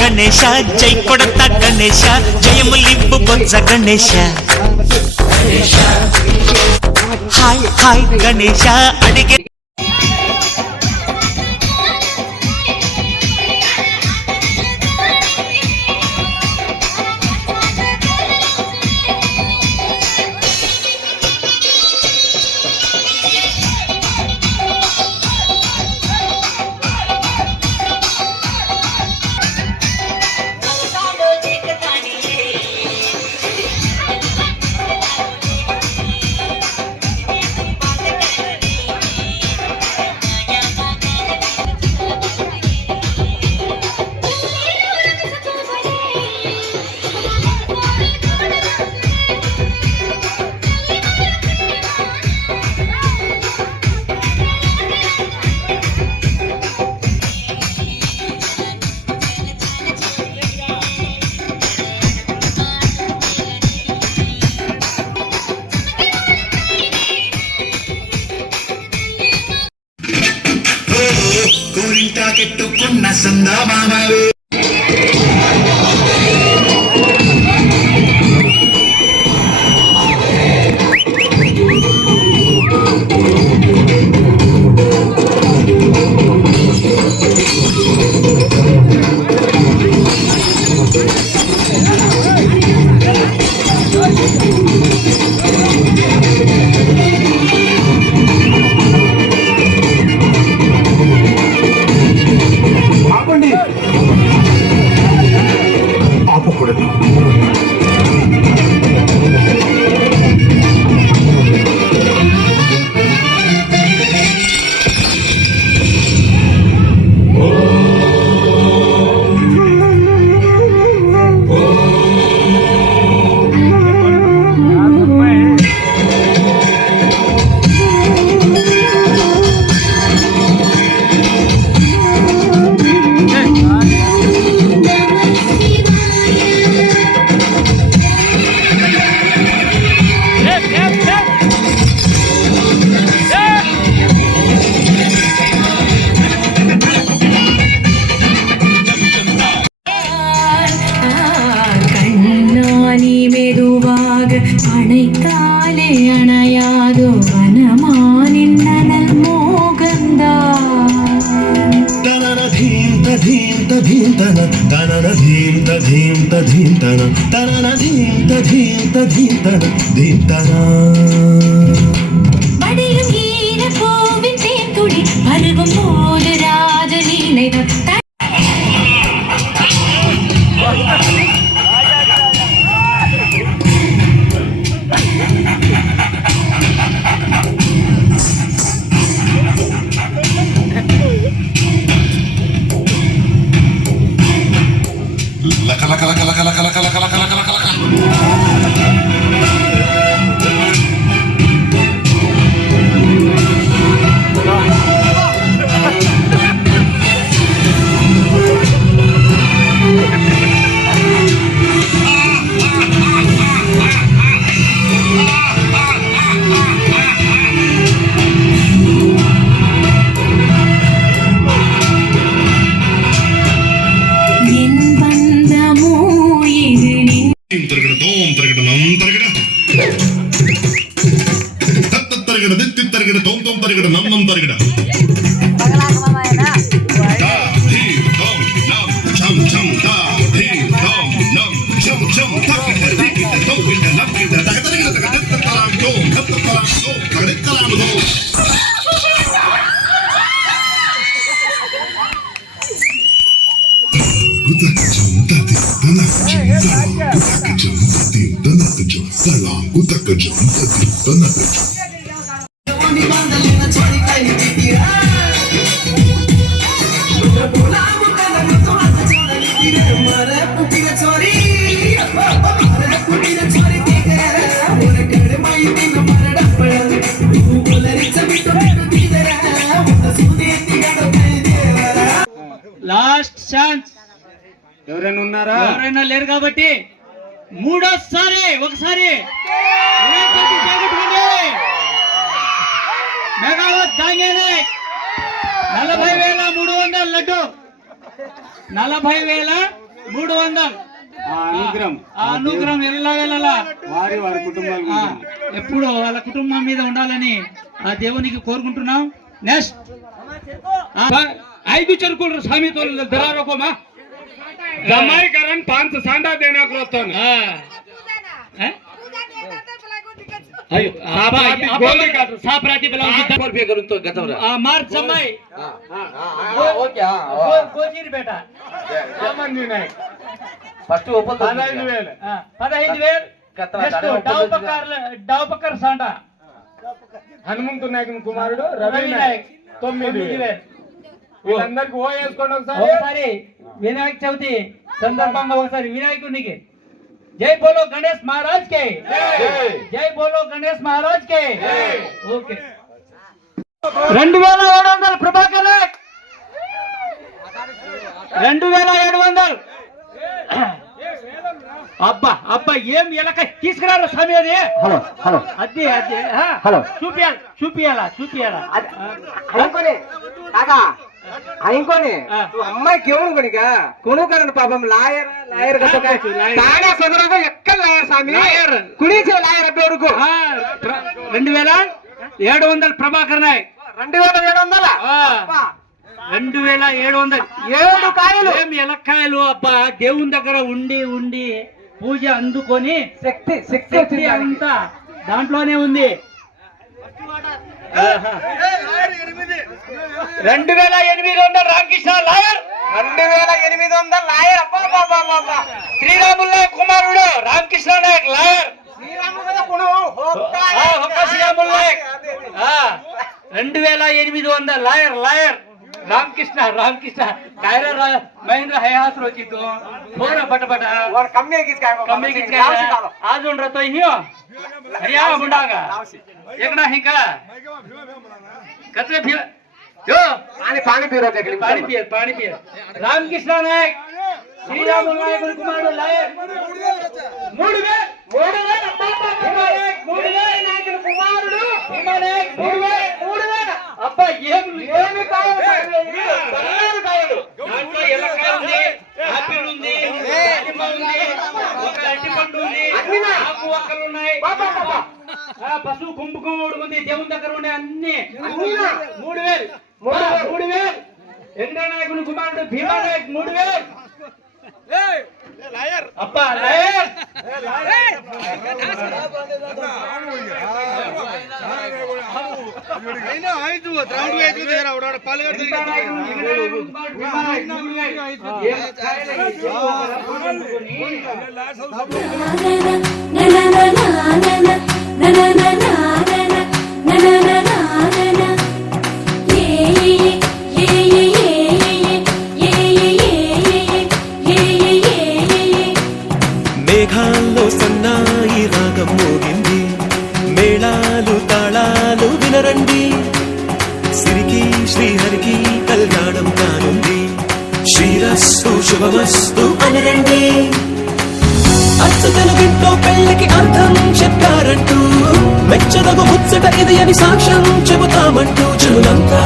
గణేశ జై కొడత గణేశ జయములింపు బొజ్జ Ganesha hi hi Ganesha అడిగే కెట్టుకున్న సందమామవే ఆపకూడదు. அணைத்தாலே அணையாதோ வனமானின்னல் மோகந்தா தனன தீம் ததீம் ததீம் தன தனன தீம் ததீம் ததீம் தன தனன தீம் ததீம் ததீம் தன தீம் தன மடியும் ஈர பூவின் தேன் துளி பருகும் போது ராஜலீலைகள் Marapu ఛాన్స్. ఎవరైనా ఉన్నారా? ఎవరైనా లేరు కాబట్టి మూడోసారి ఒకసారి మెగావత్ గాంగేనే 40,300 లడ్డు 40,300 అనుగ్రహం వెళ్ళాలా వారి కుటుంబాలు ఎప్పుడు వాళ్ళ కుటుంబం మీద ఉండాలని ఆ దేవునికి కోరుకుంటున్నాం. నెక్స్ట్ 5 చెరుకులు స్వామితో ధరారోకోమా जमाई करन 5 सांडा देना को तो అయ్యో गोली काट సాప్రాటి బలాంగి पर पे करूं तो गतवरा మార్చ్ అమ్మాయి ओके हां కోచిరి బేటా सामान्य नहीं फर्स्ट ओपन 15,000 15,000 डाव पक्कर सांडा హనుమంతు నాయకుని కుమారుడు రవి నాయక్ 9,000 వీళ్ళందరికీ ఓ వేసుకోండి ఒకసారి వినాయక చవితి సందర్భంగా ఒకసారి వినాయకునికి జై బోలో గణేష్ మహారాజ్ కే జై బోలో గణేష్ మహారాజ్ కే ఓకే 2,700 ప్రభాకర్ 2,700 అబ్బా అబ్బా ఏం ఎలక తీసుకురారు స్వామి అది हेलो हेलो అది అది హలో చూపియాలా అనుకోని కాకా అనుకోని అమ్మాయి కేవలం కొనిక కొనుకరని పాపం లాయర్ కాగా సదరగా ఎక్కడ లాయర్ స్వామి కుడిచే లాయర్ పేరుకు 2,700 ప్రభాకర్ నాయక్ 2,700 2,700 7 కాయలు ఏం ఎలక్కాయలు అబ్బా దేవుని దగ్గర ఉండి పూజ అందుకొని శక్తి అంతా దాంట్లోనే ఉంది. 2,800 రామకృష్ణ లాయర్ 2,800 లాయర్ అబ్బా శ్రీరాముల కుమారుడు రామకృష్ణ నాయక్ లాయర్ శ్రీరాముల నాయక్ 2,800 లాయర్ रामकृष्ण कायरा महेंद्र है हाथ रोची तो थोड़ा बट और कम्मे किसका आज उन रतो ही हो या बुंडागा एकना ही का कतरे भी जो पानी पी रहा देखली पानी पिए रामकृष्ण नायक श्री राम नायक कुमार लायक मूडवे नायक कुमारुడు అబ్బా ఏమి కాయలు దాంట్లో ఎలక్కాయ ఉంది, ఆపిల్ ఉంది, దానిమ్మ ఉంది, ఒక అరటిపండు ఉంది, ఆకు ఒక్కలు ఉన్నాయి, పశువు కుంభకోణుడు ఉంది, దేవుని దగ్గర ఉండే అన్ని 3,000 ఎండా నాయకుని కుమారుడు భీమా నాయక్ 3,000 అబ్బా లాయర్ మేఘాల్లో సన్నాయి రాగం మోగింది, మేళాలు తాళాలు వినరండి, సిరికి శ్రీహరికి కళ్యాణం కానుంది, శ్రీరస్తు శుభమస్తు అనరండి. అచ్చతల ఇంట్లో పెళ్లికి అర్థం చెప్పారంటూ, మెచ్చదగు ముచ్చట ఇది అని సాక్ష్యం చెబుతామంటూ, చెవులంతా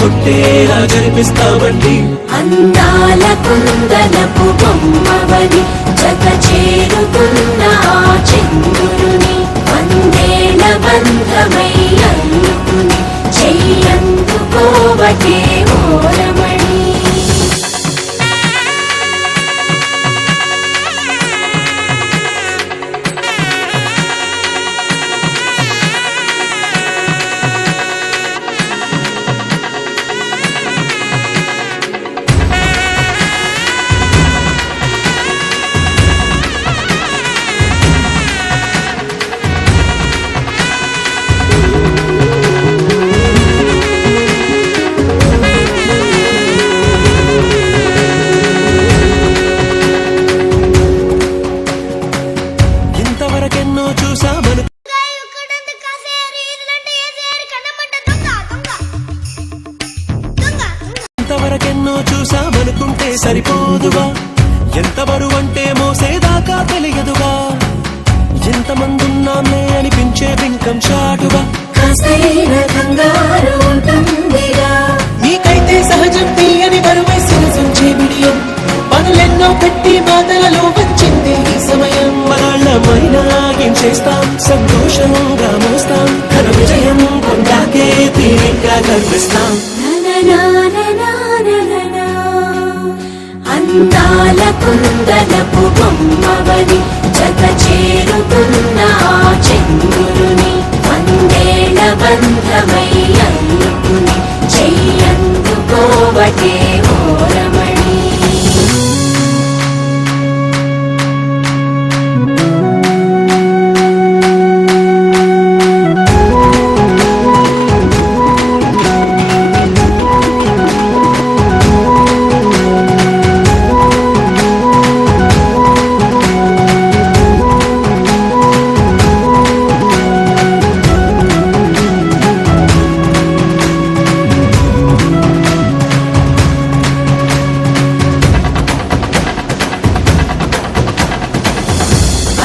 కొట్టేలా జరిపిస్తామండి. అందాల కుందనపు బొమ్మవని జత చేరుకున్న ఆ చంద్రుని వందేల బంధమై అందుకుని చెయ్యందుకోవటే ఓరమణి. సరిపోదుగా, ఎంత బరువంటే మోసేదాకా తెలియదుగా, ఎంతమందున్నామే అనిపించే బింకం చాటుగా, కాస్తైన కంగారు ఉంటుందిగా, నీకైతే సహజం తీయని బరువై సరసించే బిడియం, పనులెన్నో పెట్టి మాటలలో వచ్చింది ఈ సమయం, మనాళ్ళమైనా ఏం చేస్తాం సంతోషంగా మోస్తాం, ఘన విజయం పొందాకే తీరిగ్గా కనిపిస్తాం. నననాననానననా, అందాల కుందనపు బొమ్మవని జత చేరుతున్న ఆ చంద్రుని, వందేళ్ల బంధమై అందుకుని చెయ్యందుకోవటే ఓరమణి.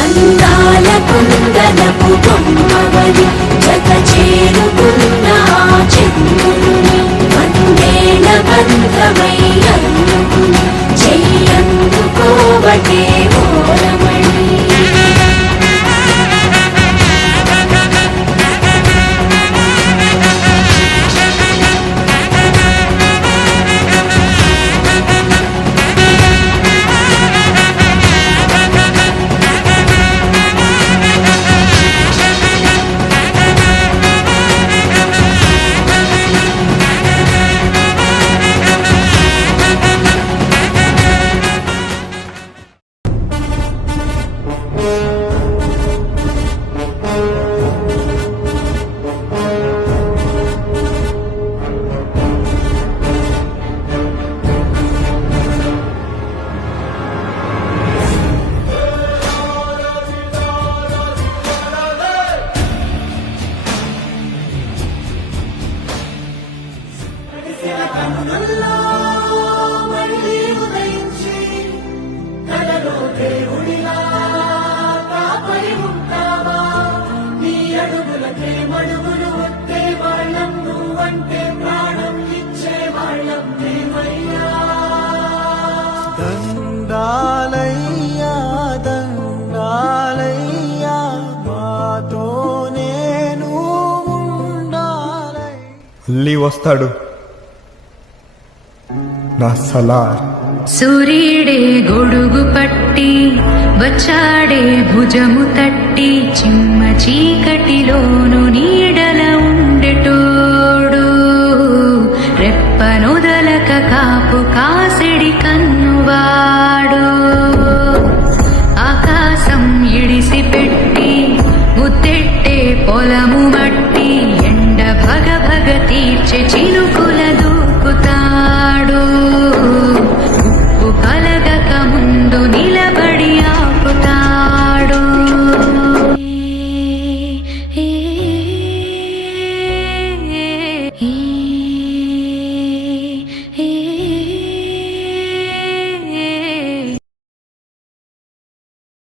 అందాల కుందనపు బొమ్మవని జత చేరుకున్న ఆ చంద్రుని, వందేళ్ల బంధమై అందుకుని చెయ్యందుకోవటే ఓరమణి. దండాలయ్యా దండాలయ్యా మాతో నేను ఉండాలయ్యా. మళ్ళీ వస్తాడు నా సలార్. సూర్యుడే గొడుగు పట్టి వచ్చాడే భుజము తట్టి, చిమ్మ చీకటిలోను నీడల ఉండెటోడు, రెప్పనొదలక కాపు కా